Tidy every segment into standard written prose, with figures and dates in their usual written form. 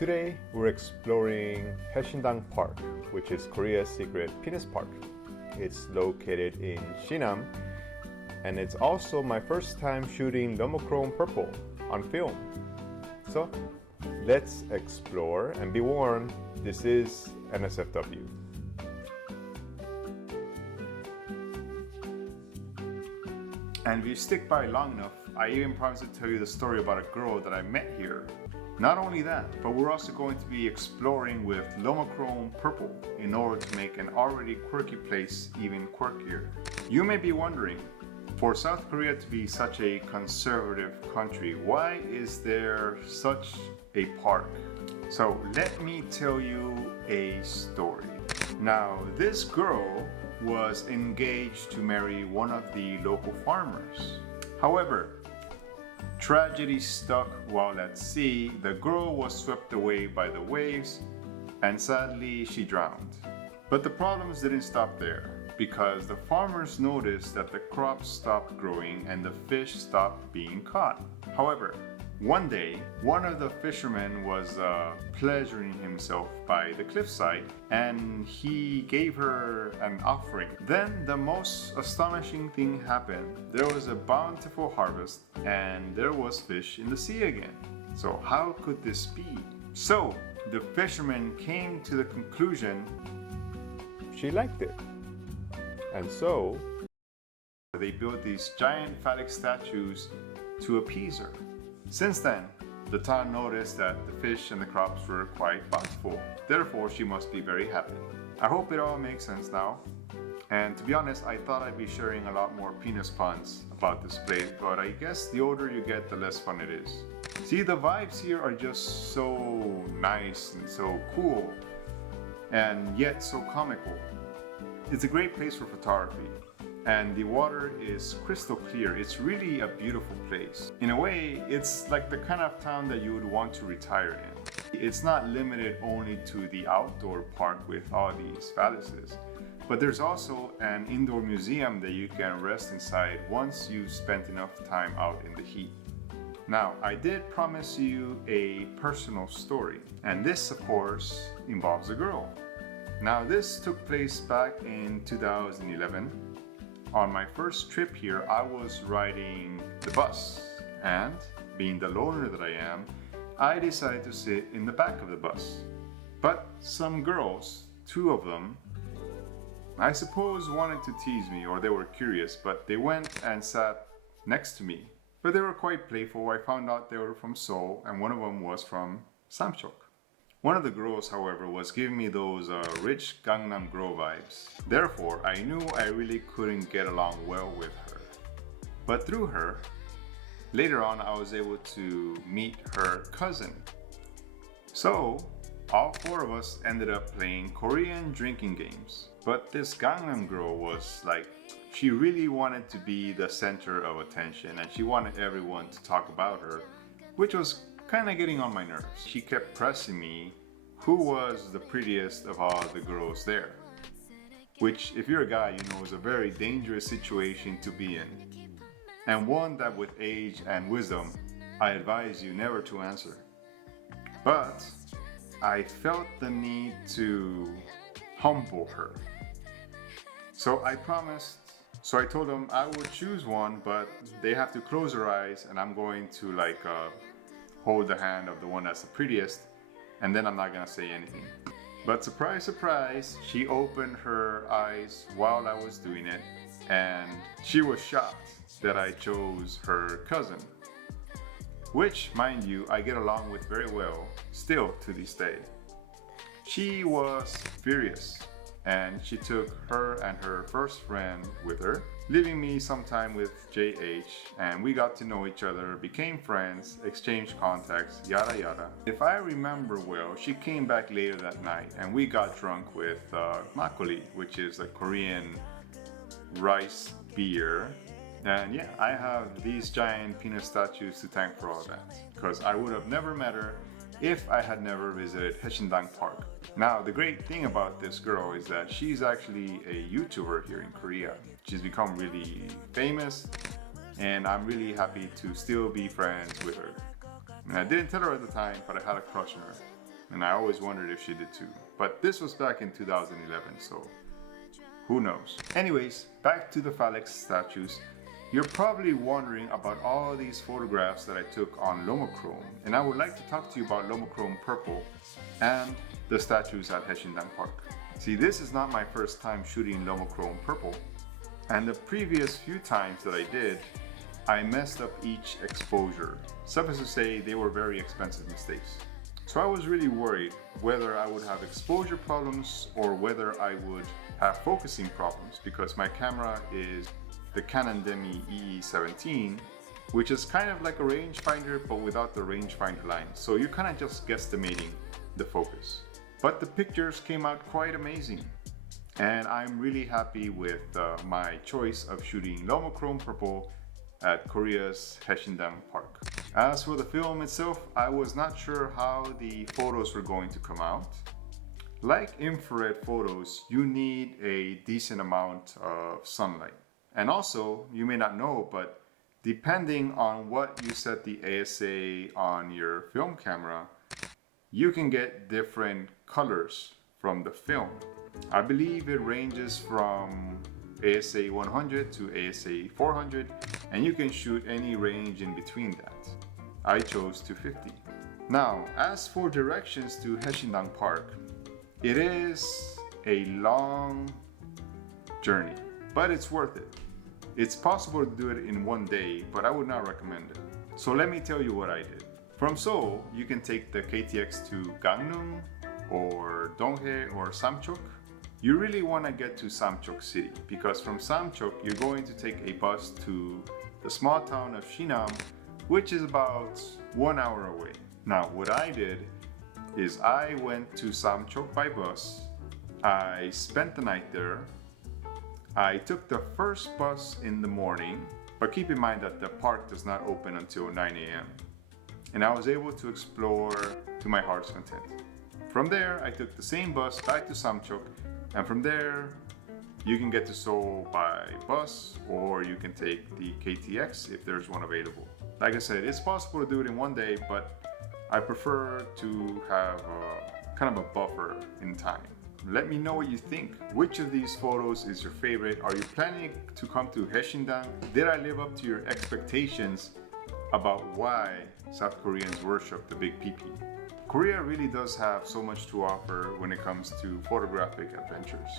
Today we're exploring Haesindang Park, which is Korea's secret penis park. It's located in Sinam, and it's also my first time shooting Lomochrome Purple on film. So let's explore, and be warned, this is NSFW. And if you stick by long enough, I even promise to tell you the story about a girl that I met here. Not only that, but we're also going to be exploring with Lomochrome Purple in order to make an already quirky place even quirkier. You may be wondering, for South Korea to be such a conservative country, why is there such a park? So let me tell you a story. Now, this girl was engaged to marry one of the local farmers. However, tragedy struck while at sea. The girl was swept away by the waves, and sadly she drowned. But the problems didn't stop there, because the farmers noticed that the crops stopped growing and the fish stopped being caught. However, one day, one of the fishermen was pleasuring himself by the cliffside, and he gave her an offering. Then the most astonishing thing happened. There was a bountiful harvest, and there was fish in the sea again. So how could this be? So the fisherman came to the conclusion she liked it. And so they built these giant phallic statues to appease her. Since then, the town noticed that the fish and the crops were quite bountiful. Therefore, she must be very happy. I hope it all makes sense now. And to be honest, I thought I'd be sharing a lot more penis puns about this place, but I guess the older you get, the less fun it is. See, the vibes here are just so nice and so cool, and yet so comical. It's a great place for photography. And the water is crystal clear. It's really a beautiful place. In a way, it's like the kind of town that you would want to retire in. It's not limited only to the outdoor park with all these phalluses, but there's also an indoor museum that you can rest inside once you've spent enough time out in the heat. Now, I did promise you a personal story, and this, of course, involves a girl. Now, this took place back in 2011. On my first trip here, I was riding the bus, and being the loner that I am, I decided to sit in the back of the bus. But some girls, two of them, I suppose wanted to tease me, or they were curious, but they went and sat next to me. But they were quite playful. I found out they were from Seoul, and one of them was from Samcheok. One of the girls, however, was giving me those rich Gangnam Girl vibes. Therefore, I knew I really couldn't get along well with her. But through her, later on, I was able to meet her cousin. So, all four of us ended up playing Korean drinking games. But this Gangnam Girl was like, she really wanted to be the center of attention, and she wanted everyone to talk about her, which was kind of getting on my nerves. She kept pressing me who was the prettiest of all the girls there, which, if you're a guy, you know is a very dangerous situation to be in, and one that with age and wisdom I advise you never to answer. But I felt the need to humble her, so I promised. So I told them I would choose one, but they have to close their eyes, and I'm going to hold the hand of the one that's the prettiest, and then I'm not gonna say anything. But surprise, surprise, she opened her eyes while I was doing it, and she was shocked that I chose her cousin, which, mind you, I get along with very well still to this day. She was furious, and she took her and her first friend with her, leaving me sometime with JH, and we got to know each other, became friends, exchanged contacts, yada yada. If I remember well, she came back later that night, and we got drunk with makgeolli, which is a Korean rice beer. And yeah, I have these giant penis statues to thank for all that, because I would have never met her if I had never visited Haesindang Park. Now, the great thing about this girl is that she's actually a YouTuber here in Korea. She's become really famous, and I'm really happy to still be friends with her. And I didn't tell her at the time, but I had a crush on her. and I always wondered if she did too. But this was back in 2011, so who knows. Anyways, back to the phallic statues. You're probably wondering about all these photographs that I took on Lomochrome, and I would like to talk to you about Lomochrome Purple and the statues at Haesindang Park. See, this is not my first time shooting Lomochrome Purple, and the previous few times that I did, I messed up each exposure. Suffice to say, they were very expensive mistakes. So I was really worried whether I would have exposure problems or whether I would have focusing problems, because my camera is the Canon Demi EE17, which is kind of like a rangefinder but without the rangefinder line. So you're kind of just guesstimating the focus. But the pictures came out quite amazing. And I'm really happy with my choice of shooting Lomochrome Purple at Korea's Haesindang Park. As for the film itself, I was not sure how the photos were going to come out. Like infrared photos, you need a decent amount of sunlight. And also, you may not know, but depending on what you set the ASA on your film camera, you can get different colors from the film. I believe it ranges from ASA 100 to ASA 400, and you can shoot any range in between that. I chose 250. Now, as for directions to Haesindang Park, it is a long journey, but it's worth it. It's possible to do it in one day, but I would not recommend it. So let me tell you what I did. From Seoul, you can take the KTX to Gangneung or Donghae or Samcheok. You really want to get to Samcheok City, because from Samcheok you're going to take a bus to the small town of Sinam, which is about 1 hour away. Now what I did is I went to Samcheok by bus. I spent the night there. I took the first bus in the morning, but keep in mind that the park does not open until 9 a.m. And I was able to explore to my heart's content. From there, I took the same bus back to Samcheok, and from there, you can get to Seoul by bus, or you can take the KTX if there's one available. Like I said, it's possible to do it in one day, but I prefer to have kind of a buffer in time. Let me know what you think. Which of these photos is your favorite? Are you planning to come to Haesindang? Did I live up to your expectations about why South Koreans worship the big pee-pee? Korea really does have so much to offer when it comes to photographic adventures.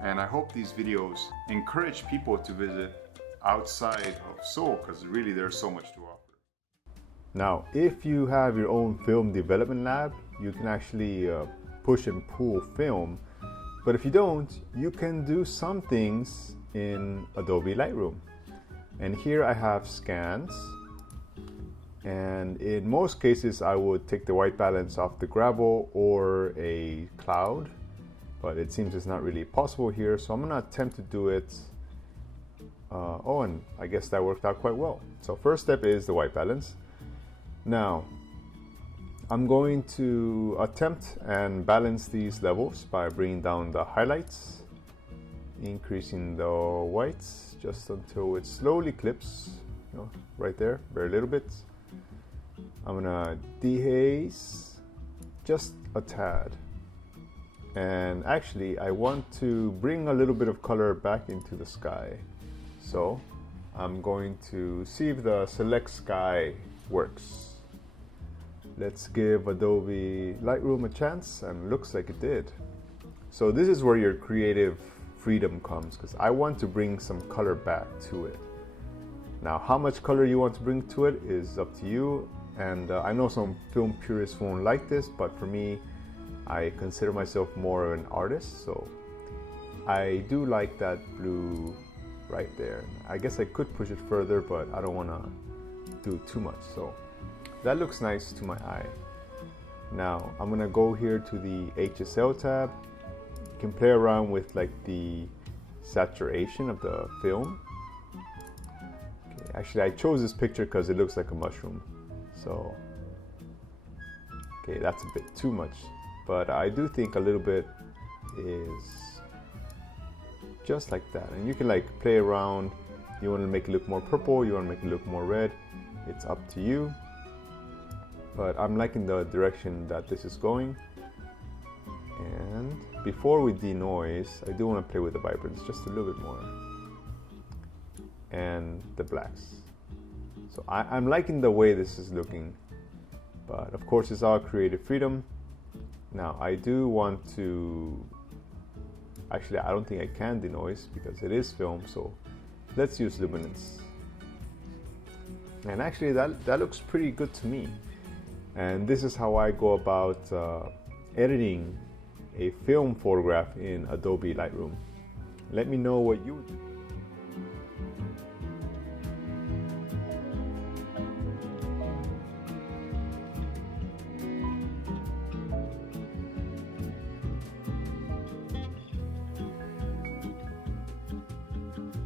And I hope these videos encourage people to visit outside of Seoul, because really there's so much to offer. Now, if you have your own film development lab, you can actually push and pull film. But if you don't, you can do some things in Adobe Lightroom. And here I have scans. And in most cases, I would take the white balance off the gravel or a cloud, but it seems it's not really possible here. So I'm gonna attempt to do it. And I guess that worked out quite well. So first step is the white balance. Now, I'm going to attempt and balance these levels by bringing down the highlights, increasing the whites just until it slowly clips, right there, very little bit. I'm gonna dehaze just a tad. And actually, I want to bring a little bit of color back into the sky. So I'm going to see if the select sky works. Let's give Adobe Lightroom a chance, and looks like it did. So this is where your creative freedom comes, because I want to bring some color back to it. Now, how much color you want to bring to it is up to you. And I know some film purists won't like this, but for me, I consider myself more of an artist, so I do like that blue right there. I guess I could push it further, but I don't want to do too much. So that looks nice to my eye. Now I'm gonna go here to the HSL tab. You can play around with like the saturation of the film. Okay, actually, I chose this picture because it looks like a mushroom. So, okay, that's a bit too much, but I do think a little bit is just like that. And you can like play around. You want to make it look more purple, you want to make it look more red. It's up to you. but I'm liking the direction that this is going. And before we denoise, I do want to play with the vibrance just a little bit more, and the blacks. So I'm liking the way this is looking, but of course it's our creative freedom. Now I do want to, actually I don't think I can denoise because it is film, so let's use luminance. And actually that looks pretty good to me. And this is how I go about editing a film photograph in Adobe Lightroom. Let me know what you would do.